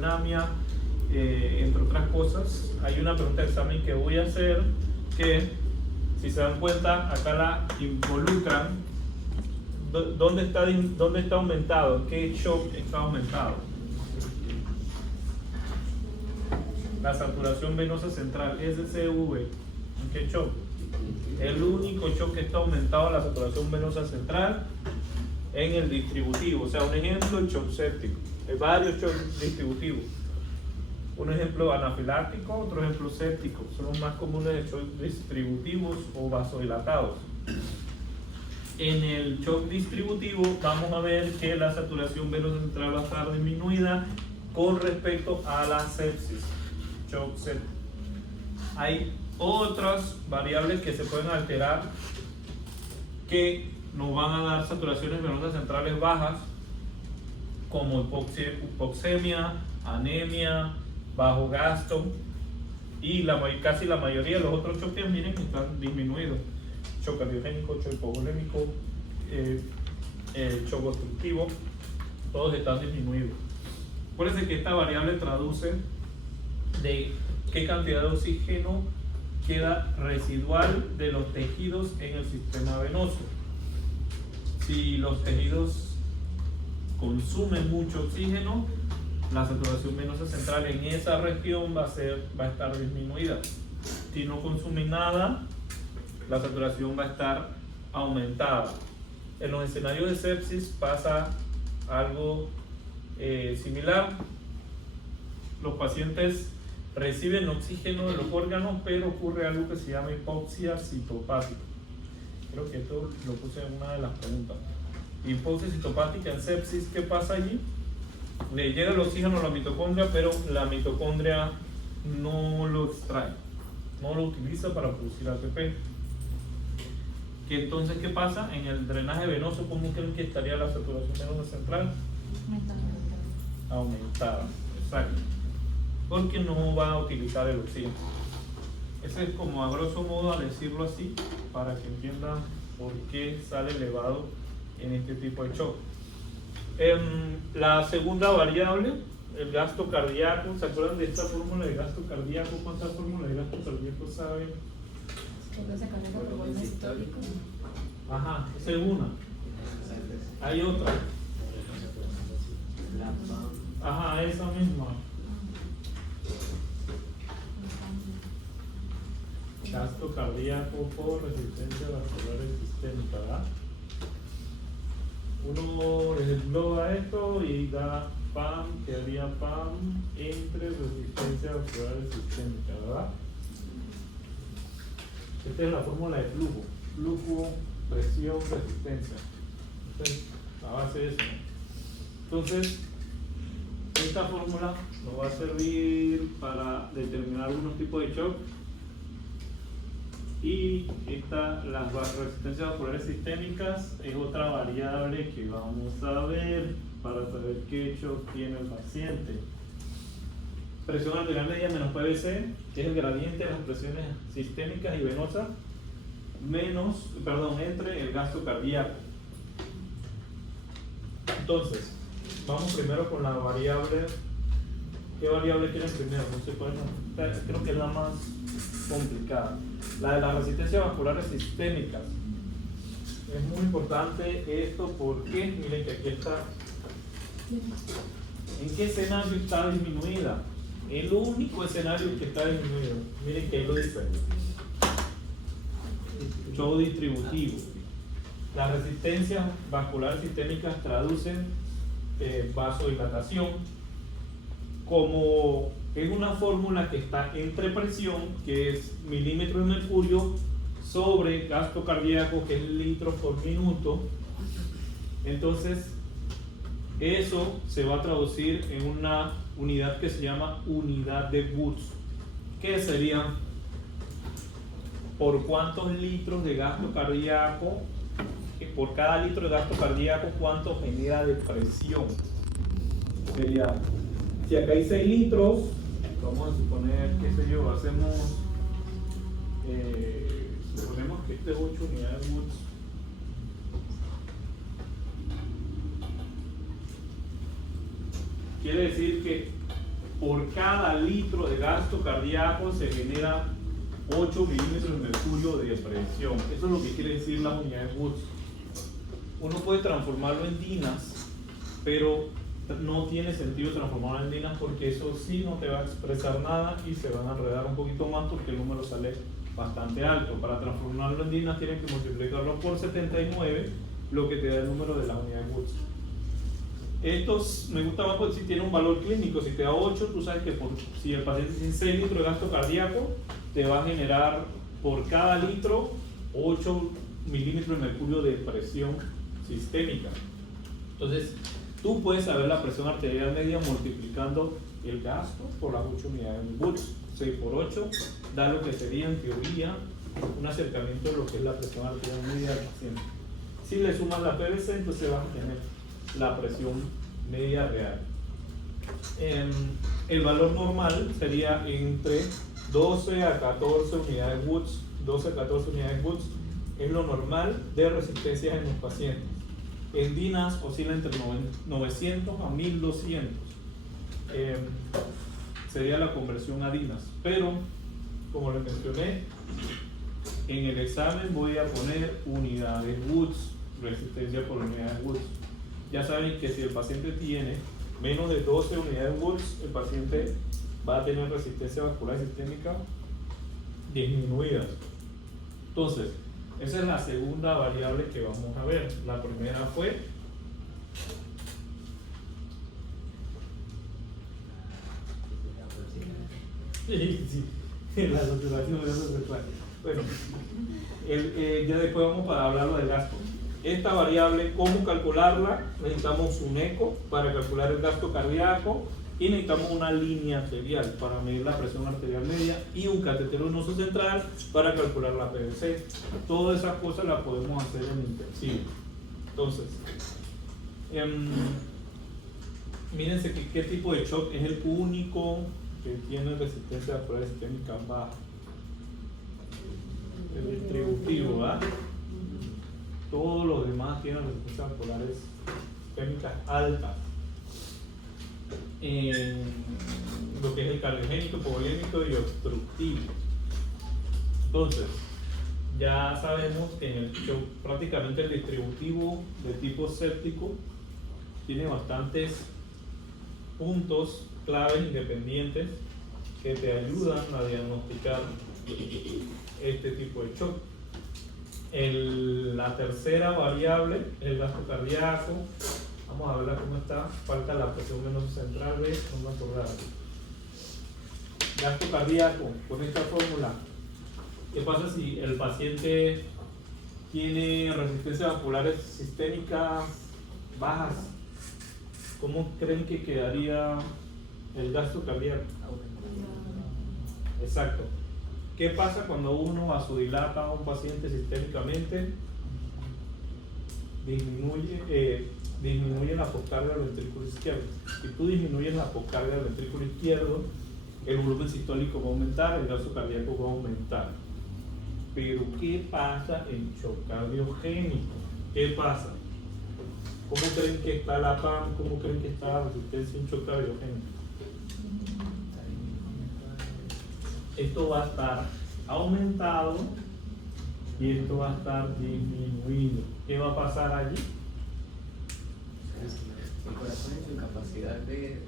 hemodinamia, entre otras cosas. Hay una pregunta de examen que voy a hacer que, si se dan cuenta, acá la involucran. ¿Dónde está aumentado? ¿En qué shock está aumentado? La saturación venosa central, SCV. ¿En qué shock? El único shock que está aumentado la saturación venosa central en el distributivo. O sea, un ejemplo, el shock séptico. Hay varios shocks distributivos. Un ejemplo anafiláctico, otro ejemplo séptico. Son los más comunes de shocks distributivos o vasodilatados. En el shock distributivo vamos a ver que la saturación venosa central va a estar disminuida con respecto a la sepsis. Shock séptico. Hay otras variables que se pueden alterar que nos van a dar saturaciones venosas centrales bajas, como hipoxemia, anemia, bajo gasto, y casi la mayoría de los otros shocks, miren, están disminuidos. Shock cardiogénico, shock hipovolémico, shock obstructivo, todos están disminuidos. Acuérdense que esta variable traduce de qué cantidad de oxígeno queda residual de los tejidos en el sistema venoso. Si los tejidos consumen mucho oxígeno, la saturación venosa central en esa región va a estar disminuida. Si no consumen nada, la saturación va a estar aumentada. En los escenarios de sepsis pasa algo similar. Los pacientes reciben oxígeno de los órganos, pero ocurre algo que se llama hipoxia citopática. Creo que esto lo puse en una de las preguntas. Hipoxia citopática en sepsis, ¿qué pasa allí? Le llega el oxígeno a la mitocondria, pero la mitocondria no lo extrae, no lo utiliza para producir ATP. Que entonces, ¿qué pasa? En el drenaje venoso, ¿cómo creen que estaría la saturación venosa central? Aumentada, exacto. Porque no va a utilizar el oxígeno. Ese es como a grosso modo, a decirlo así, para que entiendan por qué sale elevado en este tipo de shock. La segunda variable, el gasto cardíaco. ¿Se acuerdan de esta fórmula de gasto cardíaco? ¿Cuántas fórmulas de gasto cardíaco saben? Ajá, esa es una. Hay otra. Ajá, esa misma. Gasto cardíaco por resistencia vascular sistémica, ¿verdad? Uno les engloba esto y da PAM, que haría PAM entre resistencia vascular sistémica, ¿verdad? Esta es la fórmula de flujo. Flujo, presión, resistencia. Esta es la base de eso. Entonces, esta fórmula nos va a servir para determinar algunos tipos de shock. Y las resistencias vasculares sistémicas es otra variable que vamos a ver para saber qué shock tiene el paciente. Presión arterial media menos PVC, que es el gradiente de las presiones sistémicas y venosas, entre el gasto cardíaco. Entonces, vamos primero con la variable. ¿Qué variable quieren primero? No sé cuál es, creo que es la más complicada. La de las resistencias vasculares sistémicas. Es muy importante esto porque, miren que aquí está. ¿En qué escenario está disminuida? El único escenario que está disminuido. Miren que ahí lo dice. Shock distributivo. Las resistencias vasculares sistémicas traducen vasodilatación. Como es una fórmula que está entre presión, que es milímetros de mercurio, sobre gasto cardíaco, que es litros por minuto, entonces eso se va a traducir en una unidad que se llama unidad de Woods, que sería por cuántos litros de gasto cardíaco, por cada litro de gasto cardíaco, cuánto genera de presión. Sería, si acá hay 6 litros, vamos a suponer, qué sé yo, suponemos que este es 8 unidades de Woods. Quiere decir que por cada litro de gasto cardíaco se genera 8 milímetros de mercurio de presión. Eso es lo que quiere decir la unidad de Woods. Uno puede transformarlo en dinas, pero no tiene sentido transformarlo en dinas porque eso sí no te va a expresar nada y se van a enredar un poquito más porque el número sale bastante alto. Para transformarlo en dinas tienen que multiplicarlo por 79, lo que te da el número de la unidad de Woods. Estos me gusta más porque si tiene un valor clínico. Si te da 8, tú sabes que si el paciente tiene 6 litros de gasto cardíaco, te va a generar por cada litro 8 milímetros de mercurio de presión sistémica. Entonces, tú puedes saber la presión arterial media multiplicando el gasto por las 8 unidades de Woods. 6 por 8 da lo que sería en teoría un acercamiento de lo que es la presión arterial media del paciente. Si le sumas la PVC, entonces vas a tener la presión media real. El valor normal sería entre 12 a 14 unidades Woods. 12 a 14 unidades Woods es lo normal de resistencias en los pacientes. En dinas oscila entre 900 a 1200. Sería la conversión a dinas. Pero, como les mencioné, en el examen voy a poner unidades Woods, resistencia por unidades Woods. Ya saben que si el paciente tiene menos de 12 unidades Woods, el paciente va a tener resistencia vascular sistémica disminuida. Entonces, esa es la segunda variable que vamos a ver. La primera fue la saturación de sexual. Bueno, ya después vamos para hablarlo del gasto. Esta variable, ¿cómo calcularla? Necesitamos un eco para calcular el gasto cardíaco y necesitamos una línea arterial para medir la presión arterial media y un catéter venoso central para calcular la PVC. Todas esas cosas las podemos hacer en intensivo. Entonces, mírense qué tipo de shock es el único que tiene resistencia vascular sistémica baja. El distributivo, ¿verdad? Todos los demás tienen resistencias vasculares sistémicas altas. Lo que es el cardiogénico, hipovolémico y obstructivo. Entonces, ya sabemos que en el shock prácticamente el distributivo de tipo séptico tiene bastantes puntos claves independientes que te ayudan a diagnosticar este tipo de shock. La tercera variable es el gasto cardíaco. Vamos a verla cómo está. Falta la presión venosa central, vamos a cobrar. Gasto cardíaco con esta fórmula. ¿Qué pasa si el paciente tiene resistencias vasculares sistémicas bajas? ¿Cómo creen que quedaría el gasto cardíaco? Exacto. ¿Qué pasa cuando uno vasodilata a un paciente sistémicamente? Disminuye la poscarga del ventrículo izquierdo. Si tú disminuyes la poscarga del ventrículo izquierdo, el volumen sistólico va a aumentar, el gasto cardíaco va a aumentar. Pero ¿qué pasa en shock cardiogénico? ¿Qué pasa? ¿Cómo creen que está la PAM? ¿Cómo creen que está la resistencia en shock cardiogénico? Esto va a estar aumentado y esto va a estar disminuido. ¿Qué va a pasar allí? El corazón en su capacidad de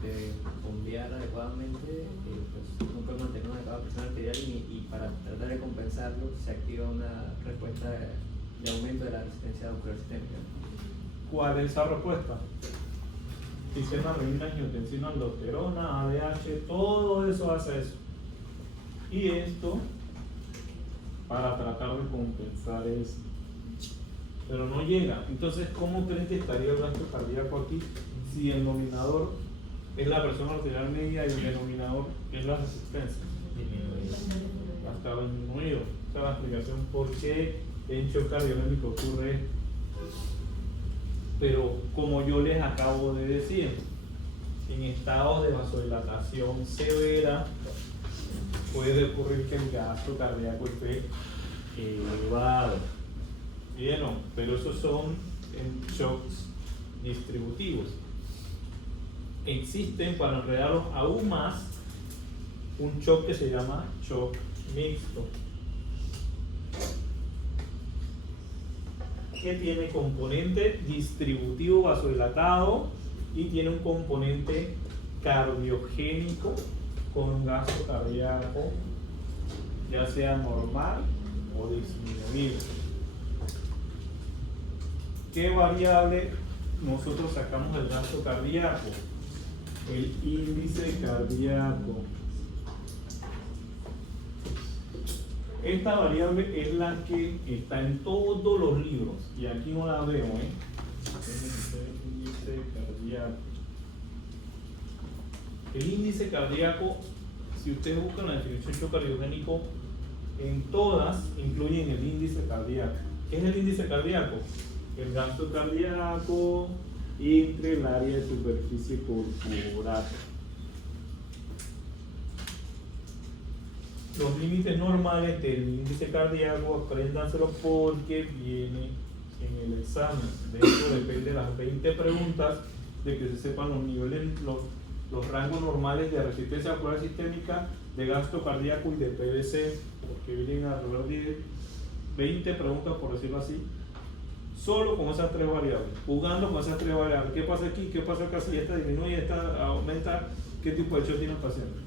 bombear adecuadamente, pues no puede mantener una elevada presión arterial y para tratar de compensarlo se activa una respuesta de aumento de la resistencia vascular sistémica. ¿Cuál es esa respuesta? Tisena, renina, angiotensina, aldosterona, ADH, todo eso hace eso. Y esto para tratar de compensar eso. Pero no llega. Entonces, ¿cómo creen que estaría el gasto cardíaco aquí si el nominador es la presión arterial media y el denominador es la resistencia? Va a estar disminuido. Esa es la explicación por qué en shock cardiogénico ocurre esto. Pero como yo les acabo de decir, en estado de vasodilatación severa puede ocurrir que el gasto cardíaco esté elevado. ¿Vieron? Pero esos son en shocks distributivos. existen, para enredarlos aún más, un shock que se llama shock mixto, que tiene componente distributivo vasodilatado y tiene un componente cardiogénico con un gasto cardíaco ya sea normal o disminuido. ¿Qué variable nosotros sacamos del gasto cardíaco? El índice cardíaco. Esta variable es la que está en todos los libros y aquí no la veo, el índice cardíaco. El índice cardíaco, si ustedes buscan la definición de shock cardiogénico, en todas incluyen el índice cardíaco. ¿Qué es el índice cardíaco? El gasto cardíaco entre el área de superficie corporal. Los límites normales del índice cardíaco, apréndanselo porque viene en el examen. De hecho, depende de las 20 preguntas de que se sepan los niveles, los rangos normales de resistencia vascular sistémica, de gasto cardíaco y de PVC, porque vienen alrededor de 20 preguntas, por decirlo así, solo con esas tres variables, jugando con esas tres variables. ¿Qué pasa aquí? ¿Qué pasa acá? Si esta disminuye, esta aumenta, ¿qué tipo de shock tiene el paciente?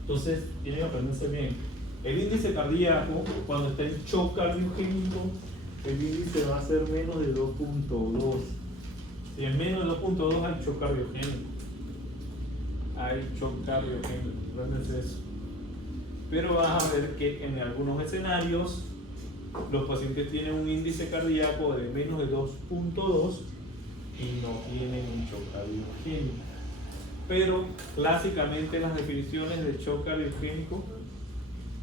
Entonces, tienen que aprenderse bien. El índice cardíaco, cuando está en shock cardiogénico, el índice va a ser menos de 2.2. Si es menos de 2.2 hay shock cardiogénico. Hay shock cardiogénico, apréndense eso. Pero vas a ver que en algunos escenarios los pacientes tienen un índice cardíaco de menos de 2.2 y no tienen un shock cardiogénico. Pero clásicamente las definiciones de shock cardiogénico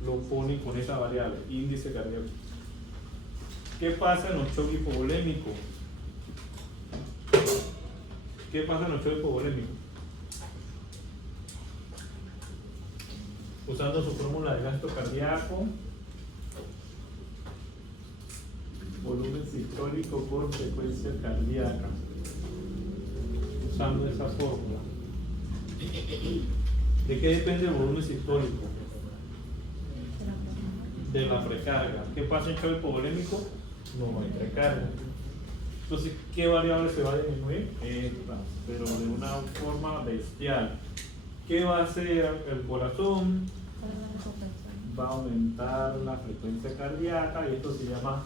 lo ponen con esa variable, índice cardíaco. ¿Qué pasa en los shock hipovolémicos? ¿Qué pasa en los shock hipovolémicos? Usando su fórmula de gasto cardíaco, volumen sistólico por frecuencia cardíaca, usando esa fórmula. ¿De qué depende el volumen sistólico? De la precarga. ¿Qué pasa en shock hipovolémico? No hay precarga. Entonces, ¿qué variable se va a disminuir? Esta, pero de una forma bestial. ¿Qué va a hacer el corazón? Va a aumentar la frecuencia cardíaca y esto se llama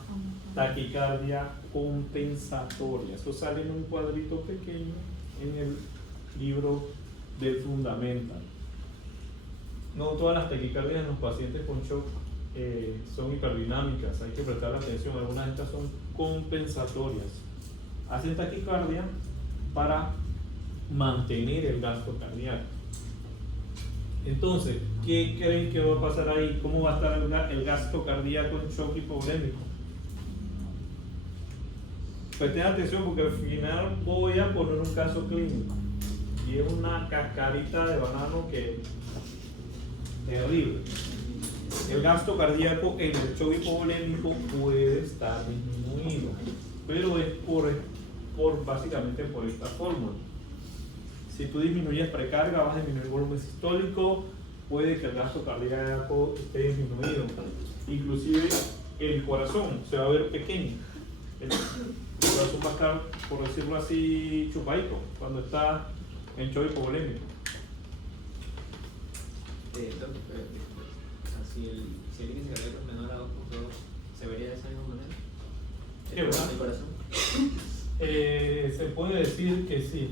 taquicardia compensatoria. Eso sale en un cuadrito pequeño en el libro del Fundamental. No todas las taquicardias en los pacientes con shock son hiperdinámicas, hay que prestar atención. Algunas de estas son compensatorias. Hacen taquicardia para mantener el gasto cardíaco. Entonces, ¿qué creen que va a pasar ahí? ¿Cómo va a estar el gasto cardíaco en shock hipovolémico? Presten atención porque al final voy a poner un caso clínico y es una cascarita de banano que es terrible. El gasto cardíaco en el shock hipovolémico puede estar disminuido, pero es básicamente por esta fórmula. Si tú disminuyes precarga, vas a disminuir el volumen sistólico, puede que el gasto cardíaco esté disminuido. Inclusive el corazón se va a ver pequeño. El corazón va a estar, por decirlo así, chupadito cuando está en shock hipovolémico. Si el índice cardíaco es menor a 2.2, ¿se vería de esa misma manera? ¿Qué verdad? ¿El corazón? Se puede decir que sí,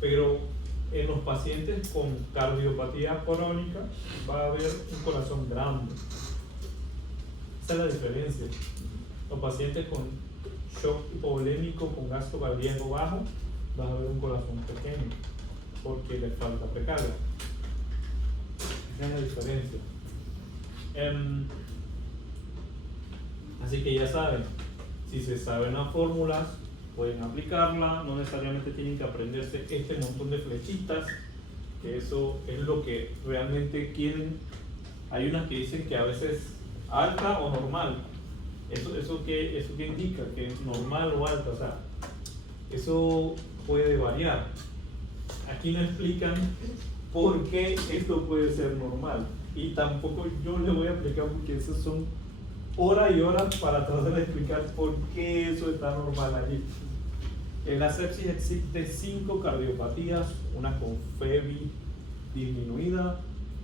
pero en los pacientes con cardiopatía crónica va a haber un corazón grande. Esa es la diferencia. Los pacientes con shock hipovolémico con gasto cardíaco bajo van a ver un corazón pequeño porque les falta precarga. Esa es la diferencia. Así que ya saben, si se saben las fórmulas pueden aplicarla, no necesariamente tienen que aprenderse este montón de flechitas, que eso es lo que realmente quieren. Hay unas que dicen que a veces alta o normal. Eso que indica que es normal o alta, o sea, eso puede variar. aquí no explican por qué esto puede ser normal. Y tampoco yo le voy a explicar porque eso son horas y horas para tratar de explicar por qué eso está normal allí. En la sepsis existe 5 cardiopatías, una con FEBI disminuida,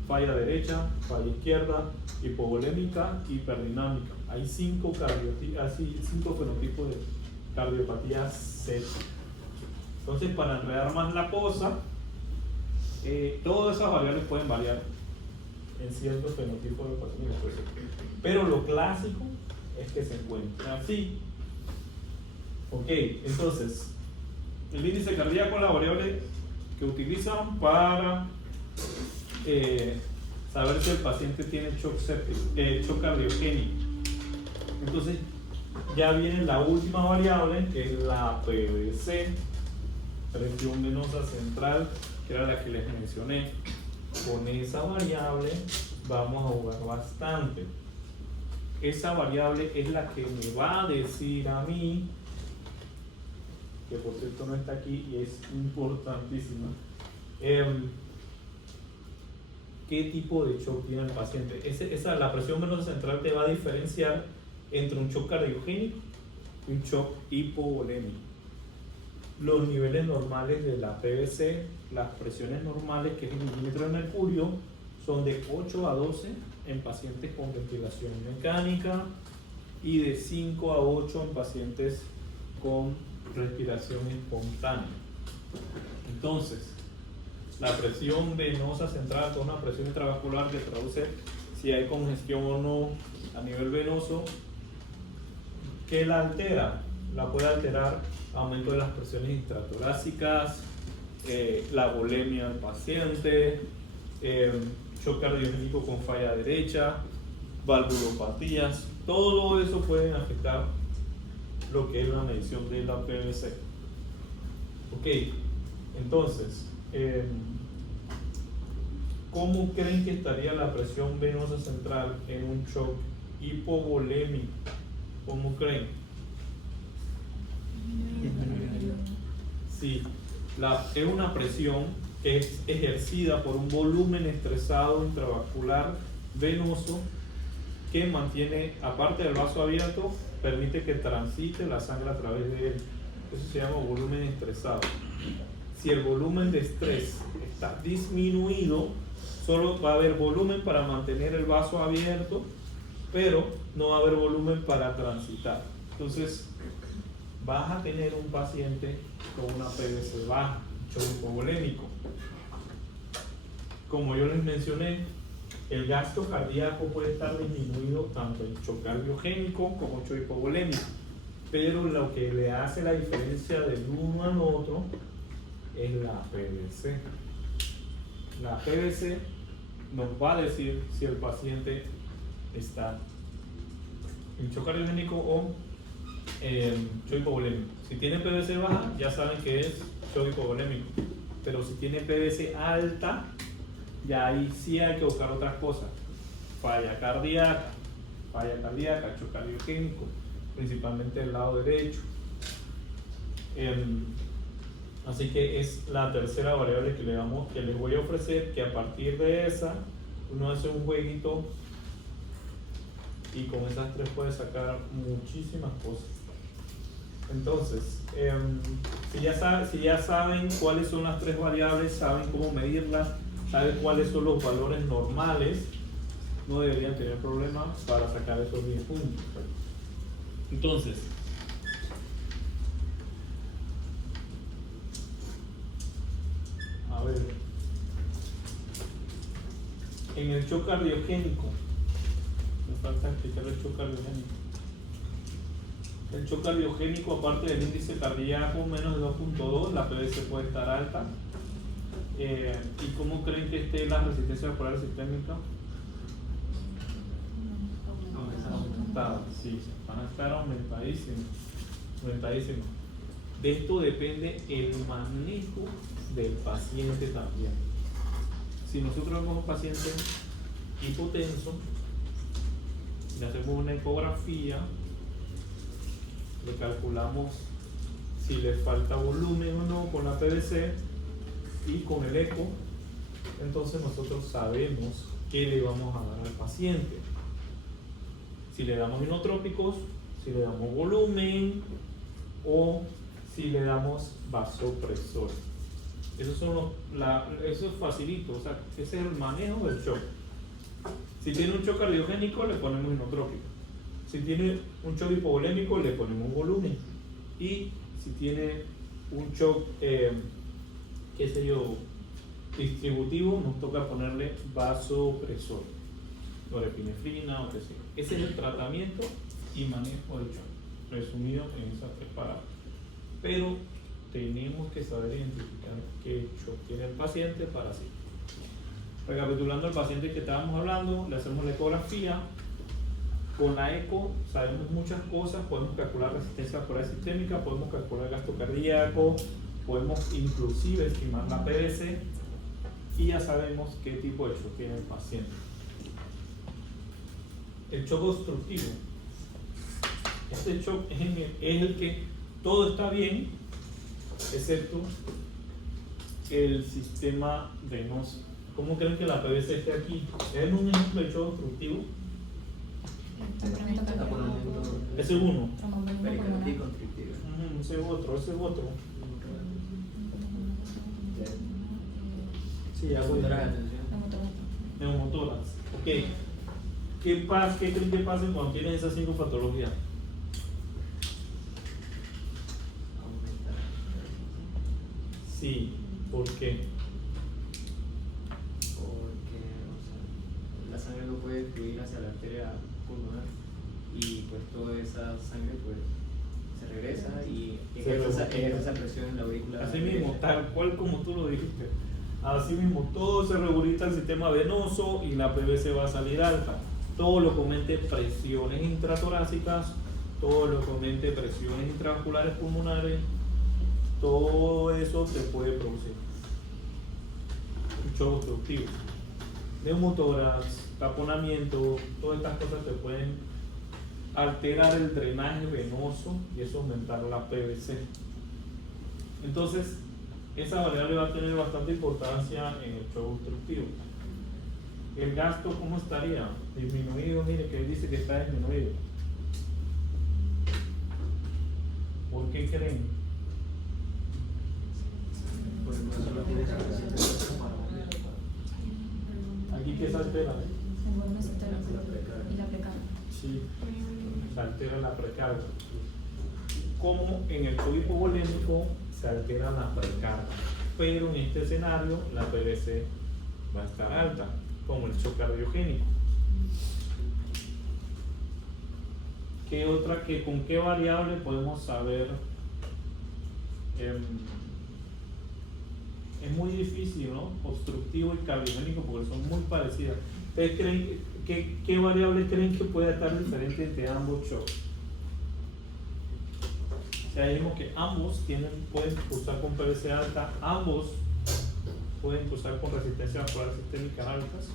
falla derecha, falla izquierda, hipovolémica, hiperdinámica. Hay 5 fenotipos de cardiopatías sepsis. Entonces, para enredar más la cosa, todas esas variables pueden variar en ciertos fenotipos de pacientes, pero lo clásico es que se encuentre así. Ok, entonces, el índice cardíaco es la variable que utilizan para saber si el paciente tiene shock cardiogénico. Entonces, ya viene la última variable, que es la PVC, presión venosa central, que era la que les mencioné. Con esa variable vamos a jugar bastante. Esa variable es la que me va a decir a mí, que por cierto no está aquí y es importantísima, qué tipo de shock tiene el paciente. La presión venosa central te va a diferenciar entre un shock cardiogénico y un shock hipovolémico. Los niveles normales de la PVC, las presiones normales, que es el milímetro de mercurio, son de 8 a 12 en pacientes con ventilación mecánica y de 5 a 8 en pacientes con respiración espontánea. Entonces, la presión venosa central, con una presión intravascular que traduce si hay congestión o no a nivel venoso. ¿Qué la altera? La puede alterar aumento de las presiones intratorácicas, la volemia del paciente, shock cardiogénico con falla derecha, valvulopatías. Todo eso puede afectar lo que es la medición de la PVC. Ok, entonces, ¿cómo creen que estaría la presión venosa central en un shock hipovolémico? ¿Cómo creen? Sí, es una presión que es ejercida por un volumen estresado intravascular venoso que mantiene, aparte del vaso abierto, permite que transite la sangre a través de él. Eso se llama volumen estresado. Si el volumen de estrés está disminuido, solo va a haber volumen para mantener el vaso abierto, pero no va a haber volumen para transitar. Entonces, vas a tener un paciente con una PVC baja, shock hipovolémico. Como yo les mencioné, el gasto cardíaco puede estar disminuido tanto en shock cardiogénico como en shock hipovolémico, pero lo que le hace la diferencia del uno al otro es la PVC. La PVC nos va a decir si el paciente está en shock cardiogénico o shock hipovolémico. Si tiene PVC baja, ya saben que es shock hipovolémico, pero si tiene PVC alta, ya ahí sí hay que buscar otras cosas: falla cardíaca, shock cardiogénico, principalmente del lado derecho. Así que es la tercera variable que les voy a ofrecer, que a partir de esa uno hace un jueguito y con esas tres puede sacar muchísimas cosas. Entonces, si ya saben cuáles son las tres variables, saben cómo medirlas, saben cuáles son los valores normales, no deberían tener problemas para sacar esos 10 puntos. Entonces, a ver, en el shock cardiogénico, me falta explicar el shock cardiogénico. El shock cardiogénico, aparte del índice cardíaco menos de 2.2, la PVC puede estar alta. ¿Y cómo creen que esté la resistencia vascular sistémica? Aumentada, sí, van a estar aumentadísimas. De esto depende el manejo del paciente también. Si nosotros vemos un paciente hipotenso, le hacemos una ecografía, le calculamos si le falta volumen o no con la PVC, y con el eco, entonces nosotros sabemos qué le vamos a dar al paciente. Si le damos inotrópicos, si le damos volumen o si le damos vasopresor. Eso es facilito, o sea, ese es el manejo del shock. Si tiene un shock cardiogénico, le ponemos inotrópico. Si tiene un shock hipovolémico, le ponemos volumen. Y si tiene un shock, distributivo, nos toca ponerle vasopresor, norepinefrina o qué sé yo. Ese es el tratamiento y manejo del shock, resumido en esas tres palabras. Pero tenemos que saber identificar qué shock tiene el paciente para así. Recapitulando el paciente que estábamos hablando, le hacemos la ecografía. Con la eco sabemos muchas cosas, podemos calcular resistencia vascular sistémica, podemos calcular gasto cardíaco, podemos inclusive estimar la PVC y ya sabemos qué tipo de shock tiene el paciente. El shock obstructivo. Este shock es el que todo está bien, excepto el sistema venoso. ¿Cómo creen que la PVC esté aquí? ¿Es un ejemplo de shock obstructivo? Ese es uno. Ese es otro. Sí, neumotórax. Ok. ¿Qué creen que pasa cuando tienes esas 5 patologías? Sí, ¿por qué? Porque la sangre no puede fluir hacia la arteria pulmonar y pues toda esa sangre pues se regresa y ejerce esa presión en la aurícula. Así mismo, tal cual como tú lo dijiste. Así mismo, todo se regurgita al sistema venoso y la PVC va a salir alta. Todo lo que aumente presiones intratorácicas, todo lo que aumente presiones intravasculares pulmonares, todo eso te puede producir un shock obstructivo. Neumotórax, taponamiento, todas estas cosas te pueden alterar el drenaje venoso y eso aumentar la PVC. Entonces, esa variable va a tener bastante importancia en el shock obstructivo. El gasto, ¿cómo estaría? Disminuido, mire que dice que está disminuido. ¿Por qué creen? Aquí que se altera. Y la precarga. Sí, se altera la precarga. Como en el shock hipovolémico se altera la precarga, pero en este escenario la PVC va a estar alta, como el shock cardiogénico. ¿Con qué variable podemos saber? Es muy difícil, ¿no? Obstructivo y cardiogénico porque son muy parecidas. ¿Ustedes creen qué variable creen que puede estar diferente entre ambos shocks? Ya dijimos que ambos pueden cursar con PVC alta, ambos pueden cursar con resistencia vascular sistémica altas,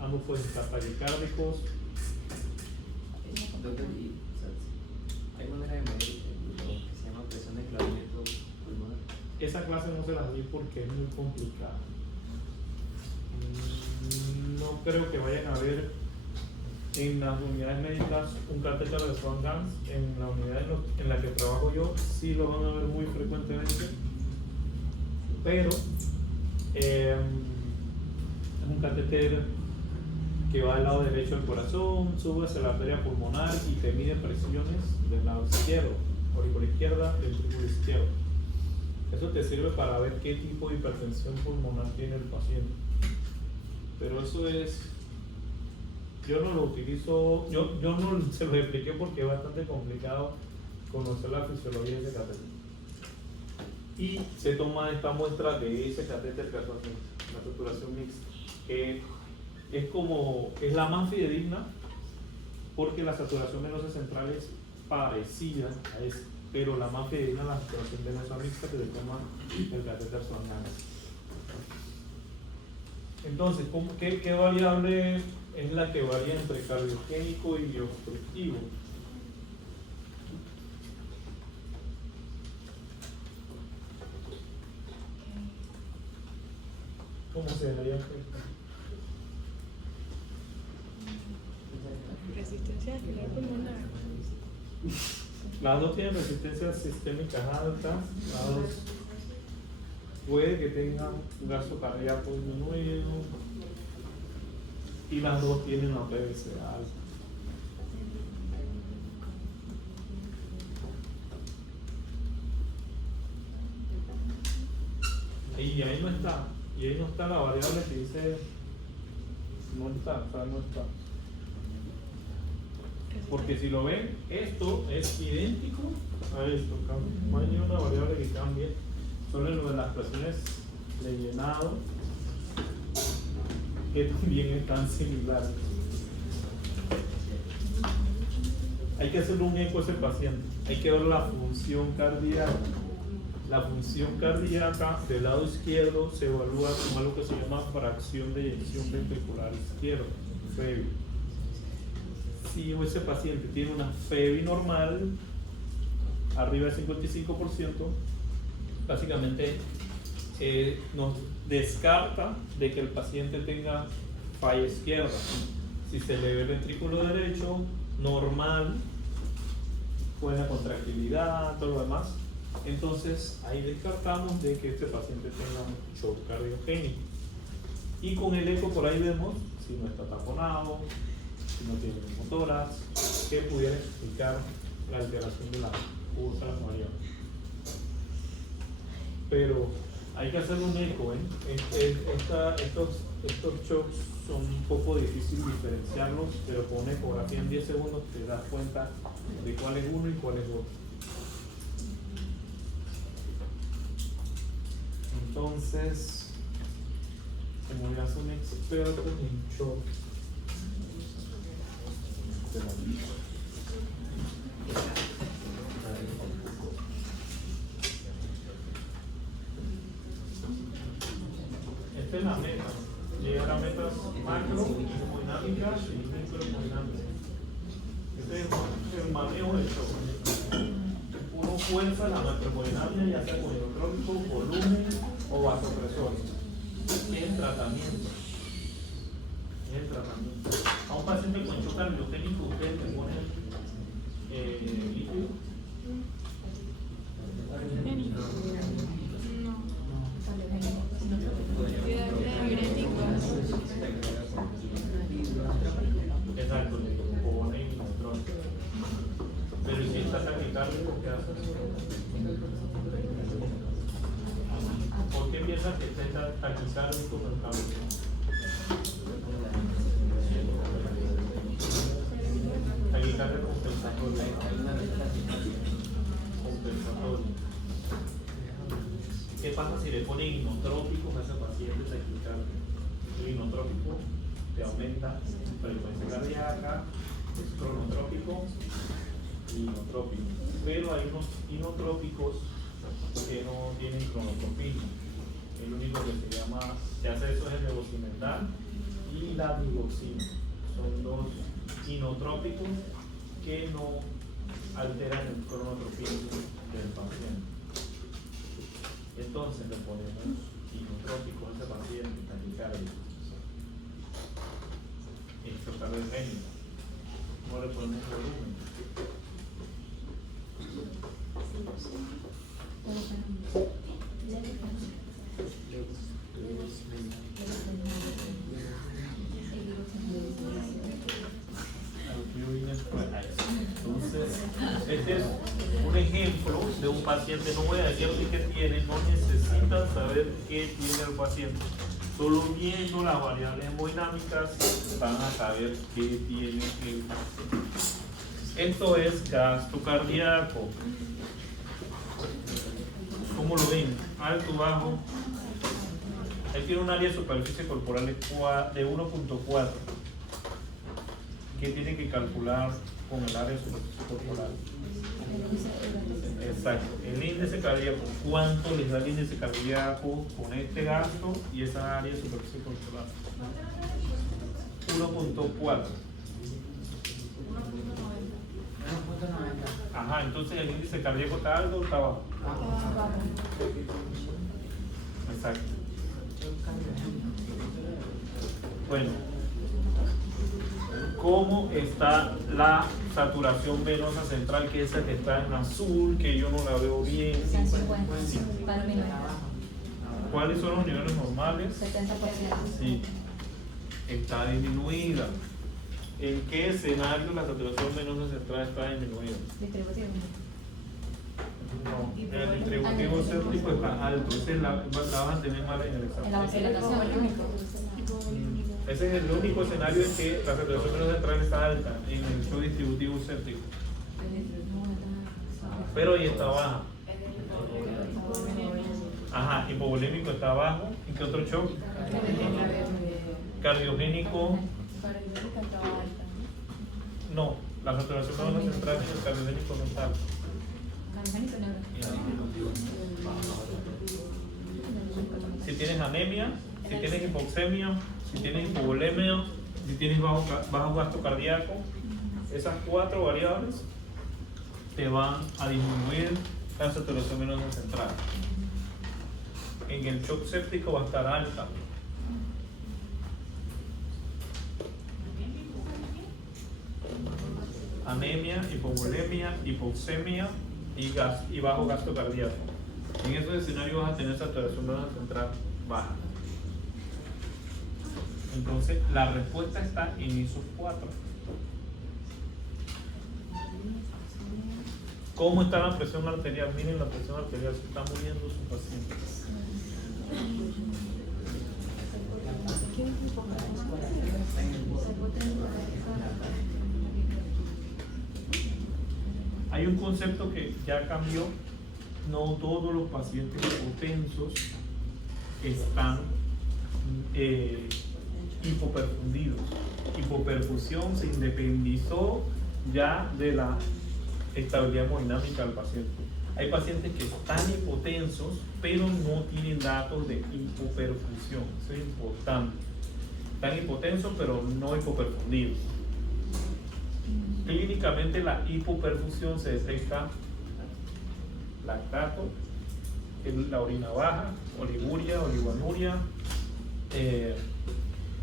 ambos pueden estar taquicárdicos. Doctor, ¿hay manera de medir lo que se llama presión de clavamiento pulmonar? Esa clase no se la di porque es muy complicada. No creo que vayan a ver en las unidades médicas un catéter de Swan-Ganz. En la unidad en la que trabajo yo sí lo van a ver muy frecuentemente, pero es un catéter que va al lado derecho del corazón, sube hacia la arteria pulmonar y te mide presiones del lado izquierdo, aurícula izquierda, ventrículo izquierdo. Eso te sirve para ver qué tipo de hipertensión pulmonar tiene el paciente. Pero eso yo no lo utilizo, yo no se lo expliqué porque es bastante complicado conocer la fisiología de ese catéter. Y se toma esta muestra de ese catéter que hace la saturación mixta, que es la más fidedigna porque la saturación venosa central es parecida a esa, pero la más fidedigna es la saturación venosa mixta que se toma el catéter Swan-Ganz. Entonces, ¿qué variable es la que varía entre cardiogénico y obstructivo? ¿Cómo se daría afecta? Resistencia alveolar pulmonar. Las dos tienen resistencias sistémicas altas, las dos puede que tengan gasto cardíaco disminuido y las dos tienen la PVC alta. Y ahí no está la variable que dice, no está. Porque si lo ven, esto es idéntico a esto, no hay ninguna variable que cambie, solo lo de las presiones de llenado, que también están similares. Hay que hacerle un eco a ese paciente, hay que ver la función cardíaca. La función cardíaca del lado izquierdo se evalúa con algo que se llama fracción de eyección ventricular izquierda, FEVI. Si ese paciente tiene una FEVI normal, arriba del 55%, básicamente nos descarta de que el paciente tenga falla izquierda. Si se le ve el ventrículo derecho, normal, buena contractilidad, todo lo demás, entonces ahí descartamos de que este paciente tenga un shock cardiogénico. Y con el eco por ahí vemos si no está taponado, si no tiene motoras, que pudiera explicar la alteración de la curva variable. Pero hay que hacer un eco, estos shocks son un poco difícil diferenciarlos, pero con una ecografía en 10 segundos te das cuenta de cuál es uno y cuál es otro. Entonces, como ya son expertos en shock, esta es la meta, llegar a metas macro, hemodinámicas y microhemodinámicas. Este es el manejo del shock. Uno fuerza la macrohemodinámica, ya sea con hidrotrópico, volumen o vasopresor. En tratamiento. A un paciente con shock cardiogénico, ustedes le ponen líquido. Exacto, le ponen inotrópico. Pero si está taquicárdico, ¿qué haces? ¿Por qué piensas que esté taquicárdico con el cambio? Taquicardia compensatorio. ¿Qué pasa si le ponen inotrópicos a ese paciente taquicardia? El inotrópico te aumenta frecuencia cardíaca, es cronotrópico y inotrópico. Pero hay unos inotrópicos que no tienen cronotropía. El único que se hace eso es el levosimental y la digoxina. Son dos inotrópicos que no alteran el cronotropismo del paciente. Entonces le ponemos inotrópico a ese paciente taquicárdico. Esto cardiogénico. No le ponemos volumen. Entonces, este es un ejemplo de un paciente. No voy a decir qué tiene, no necesitan saber qué tiene el paciente. Solo viendo las variables hemodinámicas van a saber qué tiene el paciente. Esto es gasto cardíaco. ¿Cómo lo ven? Alto, bajo. Ahí tiene un área de superficie corporal de 1.4. ¿Qué tiene que calcular con el área de superficie corporal? Exacto. El índice cardíaco. ¿Cuánto les da el índice cardíaco con este gasto y esa área de superficie corporal? 1.4. Ajá, entonces el índice cardíaco está alto o está bajo. Exacto. Bueno, ¿cómo está la saturación venosa central, que es esa que está en azul, que yo no la veo bien? Está en 50, para mí no. ¿Cuáles son los niveles normales? 70%. Sí, está disminuida. ¿En qué escenario la saturación venosa central está disminuida? Distributivo. No, en el distributivo céntrico está alto, ese la vas a tener mal en el En examen. la vasodilatación, el único. Ese es el único escenario en que la saturación venosa central está alta, en el shock distributivo céntrico. Pero ahí está baja. Ajá, hipovolémico está abajo. ¿En qué otro shock? Cardiogénico. No, la saturación venosa central en el cardiogénico no está alta. Si tienes anemia, si tienes hipoxemia, si tienes hipovolemia, si tienes bajo gasto cardíaco, esas 4 variables te van a disminuir la saturación venosa central. En el shock séptico va a estar alta. Anemia, hipovolemia, hipoxemia y bajo gasto cardíaco. En esos escenarios vas a tener saturación venosa central baja. Entonces, la respuesta está en esos 4. ¿Cómo está la presión arterial? Miren la presión arterial, se está muriendo su paciente. Hay un concepto que ya cambió. No todos los pacientes hipotensos están hipoperfundidos. Hipoperfusión se independizó ya de la estabilidad hemodinámica del paciente. Hay pacientes que están hipotensos, pero no tienen datos de hipoperfusión. Eso es importante. Están hipotensos, pero no hipoperfundidos. Clínicamente la hipoperfusión se detecta lactato, la orina baja, oliguria, oligonuria.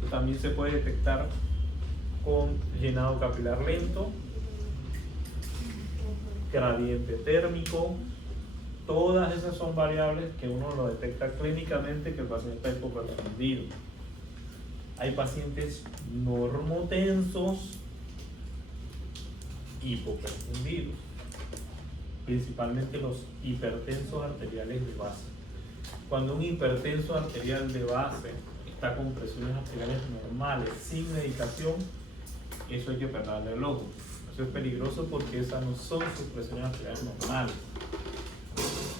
También se puede detectar con llenado capilar lento, gradiente térmico. Todas esas son variables que uno lo detecta clínicamente que el paciente está hipoperfundido. Hay pacientes normotensos hipoperfundidos, principalmente los hipertensos arteriales de base. Cuando un hipertenso arterial de base está con presiones arteriales normales, sin medicación, eso hay que perderle el ojo. Eso es peligroso porque esas no son sus presiones arteriales normales.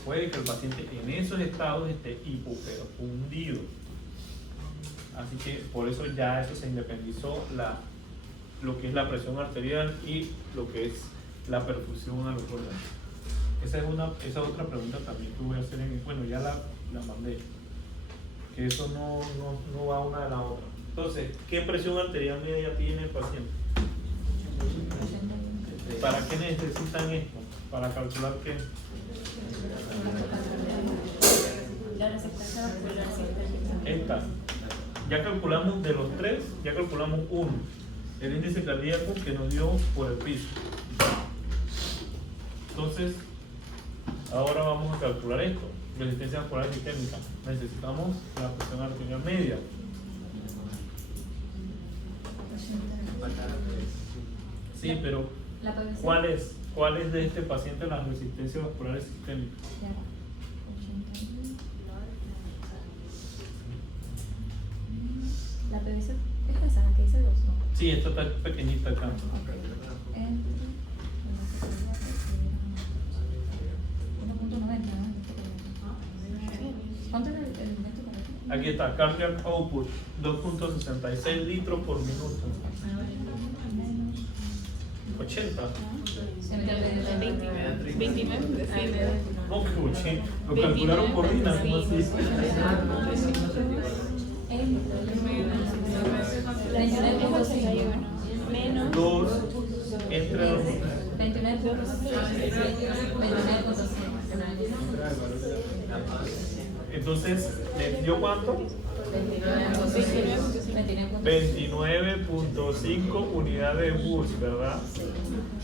Puede que el paciente en esos estados esté hipoperfundido. Así que por eso ya eso se independizó lo que es la presión arterial y lo que es la perfusión a los órganos. Esa es otra pregunta también que voy a hacer bueno, ya la mandé, que eso no va una de la otra. Entonces, ¿qué presión arterial media tiene el paciente? ¿Para qué necesitan esto? Para calcular qué. Esta. Ya calculamos de los 3, ya calculamos 1. El índice cardíaco que nos dio por el piso. Entonces, ahora vamos a calcular esto. Resistencia vascular sistémica. Necesitamos la presión arterial media. Sí, pero ¿cuál es de este paciente la resistencia vascular sistémica? La PVC es esa, la que dice 2, ¿no? Sí, esta está pequeñita acá. ¿Cuánto es el método para ti? Aquí está, cardiac output, 2.66 litros por minuto. 80. 29. No, que 80. Lo calcularon por Rina, ¿cómo así? 29.6 Menos 2 entre 2. 29.6. Entonces, ¿le dio cuánto? 29.6. 29.5 unidades de Wurtz, ¿verdad?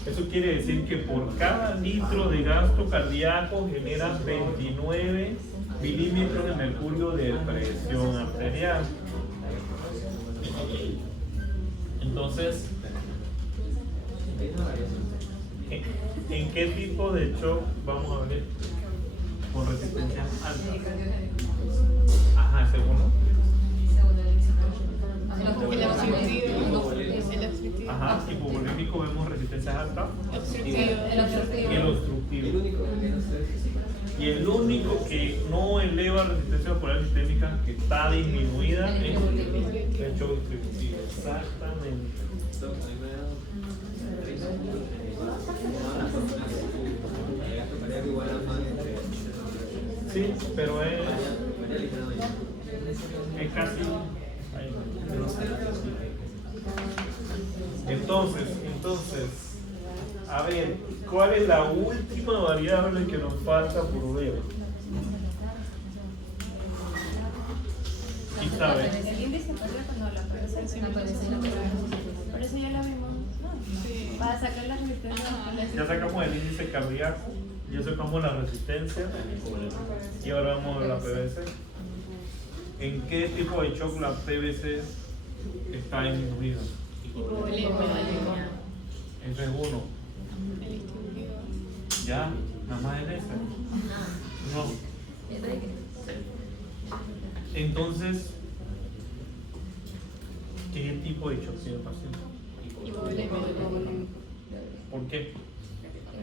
Eso quiere decir que por cada litro de gasto cardíaco genera 29 milímetros de mercurio de presión arterial. Entonces, ¿en qué tipo de shock vamos a ver con resistencia alta? Ajá, segundo. El obstructivo. El obstructivo. Ajá, hipovolémico vemos resistencias altas. Obstructivo. El obstructivo. Y el obstructivo. Y el único que no eleva resistencia vascular sistémica, que está disminuida, es el shock distributivo. Exactamente. Sí, pero es casi. Entonces, a ver, ¿cuál es la última variable que nos falta por ver? ¿Quién sabe? El índice cardíaco no, la PVC. Por eso ya la vimos. Sí. Para sacar la resistencia. Ya sacamos el índice cardíaco, ya sacamos la resistencia y ahora vamos a ver la PVC. ¿En qué tipo de shock la PVC está disminuida? Ese es uno. El distribuido. Ya, nada más en ese. No. Entonces, ¿qué tipo de shock tiene el paciente? ¿Por qué?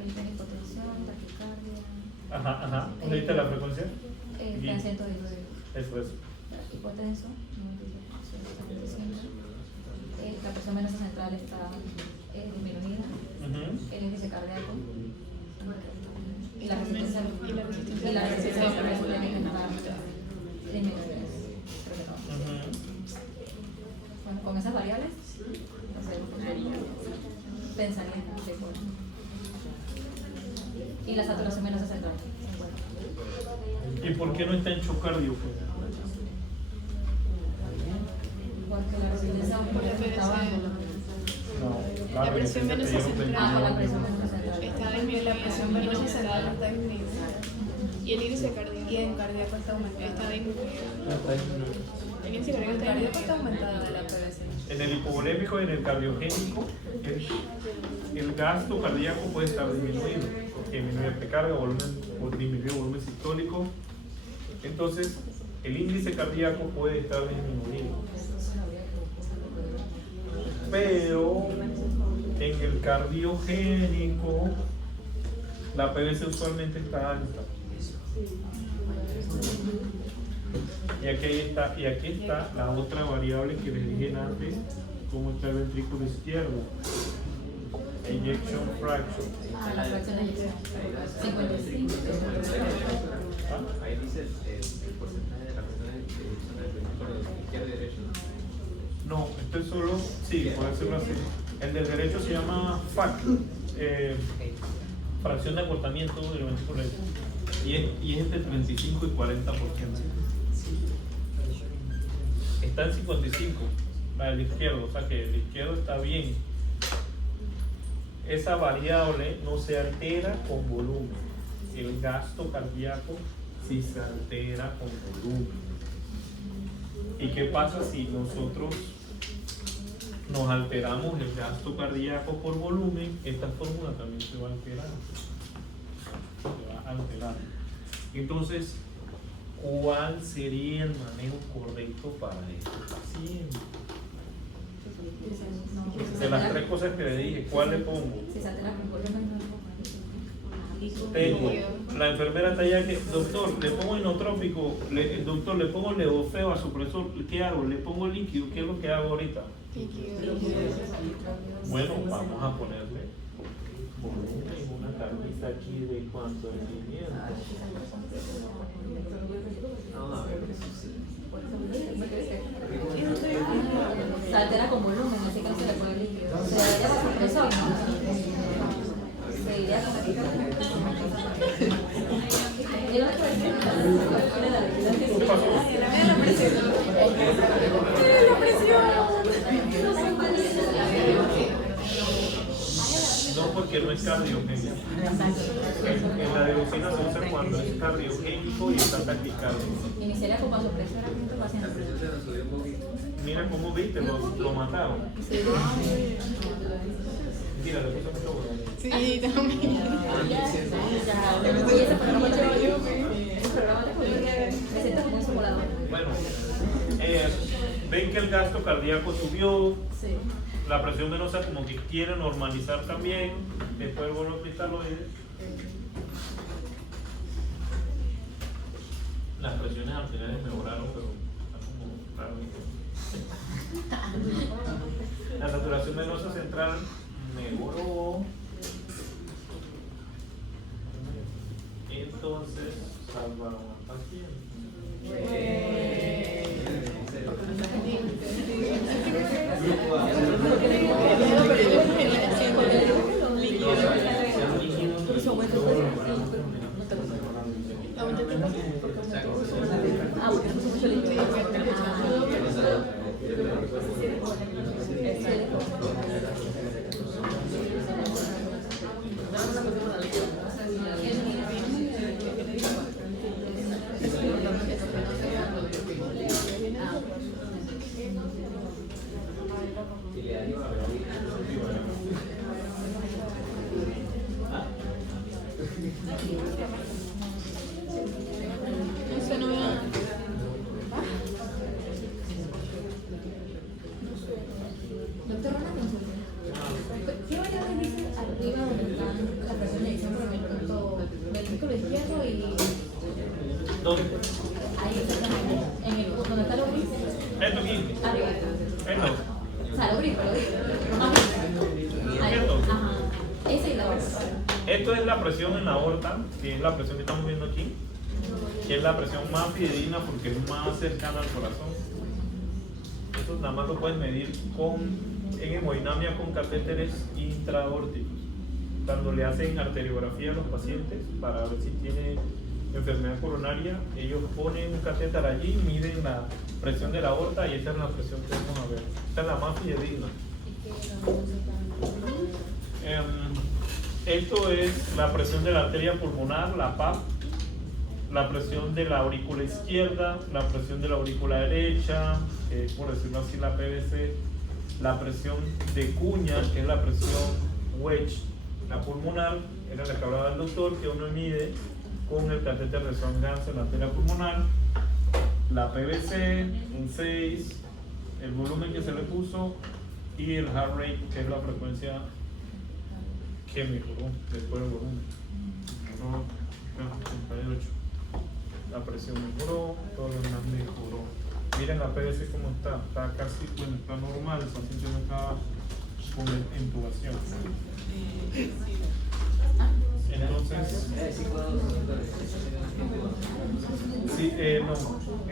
Hipotensión, taquicardia. Ajá. ¿Dónde viste la frecuencia? Está en 119. Eso es. Hipotenso, 95. La presión venosa central está disminuida. El índice cardíaco. Y la resistencia. Y la resistencia de la presión está disminuida. Bueno, con esas variables, pensaría de acuerdo. Y la saturación venosa central. ¿Y por qué no está en shock cardíaco? Porque la resistencia está baja. No, La presión venosa central La presión venosa central. está disminuida. La presión venosa central está disminuida. Y el índice cardíaco. Y en cardíaco está aumentado. Está disminuido. El índice El cardíaco está cardíaco está disminuido. aumentado de la PVC. En el hipovolémico y en el cardiogénico, el gasto cardíaco puede estar disminuido, porque disminuye precarga, disminuye volumen sistólico. Entonces, el índice cardíaco puede estar disminuido. Pero en el cardiogénico, la PVC usualmente está alta. Y aquí está la otra variable que les dije antes, cómo está el ventrículo izquierdo. Ejection fraction. La fracción de eyección. 55. Ahí dice el porcentaje de la persona de eyección del ventrículo izquierdo y derecho. No, esto es solo, sí, por decirlo así. El del derecho se llama FAC, fracción de acortamiento del ventrículo derecho. Y es entre 35 y 40%. Está en 55, la del izquierdo, o sea que el izquierdo está bien. Esa variable no se altera con volumen. El gasto cardíaco sí se altera con volumen. ¿Y qué pasa si nosotros nos alteramos el gasto cardíaco por volumen? Esta fórmula también se va a alterar. Se va a alterar. Entonces, ¿cuál sería el manejo correcto para este paciente? De las tres cosas que le dije, ¿cuál le pongo? Si se altera con volumen, no Tengo, la enfermera está allá que, doctor, le pongo inotrópico, doctor, le pongo leofeo a su profesor, ¿qué hago? Le pongo líquido, ¿qué es lo que hago ahorita? Bueno, vamos a ponerle volumen y una carnita aquí de cuánto de pimienta. Vamos a ver eso sí. se altera con volumen, así que no se le puede líquido. Se daría bajo presión, ¿no? Se iría con la ¿Qué pasó? presión. cardiogénico. En la digoxina se usa cuando es cardiogénico y está taquicárdico. Iniciaría con vasopresor a tu paciente. Mira cómo viste, lo mataron. Mira, le puse mucho bueno. Sí, también. Y ese programa me siento como un simulador. Bueno, ven que el gasto cardíaco subió, Sí. la presión venosa como que quiere normalizar también, después el bolo cristaloide. Las presiones arteriales mejoraron, pero está como raro. La saturación venosa central mejoró. Entonces, salvaron al paciente. Ah, porque puso mucho líquido. Eso no me... Doctor, una consulta. ¿Qué variables dice arriba donde están la presión de eyección por el punto ventrículo izquierdo y ¿Dónde? ahí exactamente? En el donde está lo gris. Esto aquí. Arriba. Esto. O sea, lo gris, pero gris. Ahí. Esto. Ajá. Esa y la otra. Esto es la presión en la aorta, que es la presión que estamos viendo aquí, que es la presión más fidedigna porque es más cercana al corazón. Esto nada más lo puedes medir en hemodinamia con catéteres intraaórticos. Cuando le hacen arteriografía a los pacientes para ver si tiene enfermedad coronaria, ellos ponen un catéter allí, miden la presión de la aorta y esa es la presión que vamos a ver. Esta es la más fidedigna. Esto es la presión de la arteria pulmonar, la PAP, la presión de la aurícula izquierda, la presión de la aurícula derecha, que es, por decirlo así, la PVC, la presión de cuña, que es la presión wedge, la pulmonar, era la que hablaba el doctor, que uno mide con el catéter de Swan-Ganz en la arteria pulmonar, la PVC en 6, el volumen que se le puso y el heart rate, que es la frecuencia que mejoró después del volumen. Mejoró 88. La presión mejoró, todo lo demás mejoró. Miren la PVC como está casi, bueno, está normal, el paciente no está con intubación. Entonces, sí, no,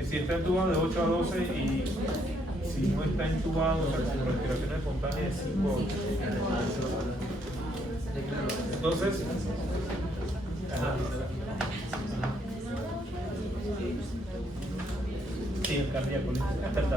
si está intubado de 8 a 12 y si no está intubado, o sea, con respiración espontánea de 5 a 8. Entonces, ajá. Sí, el cardíaco, acá está.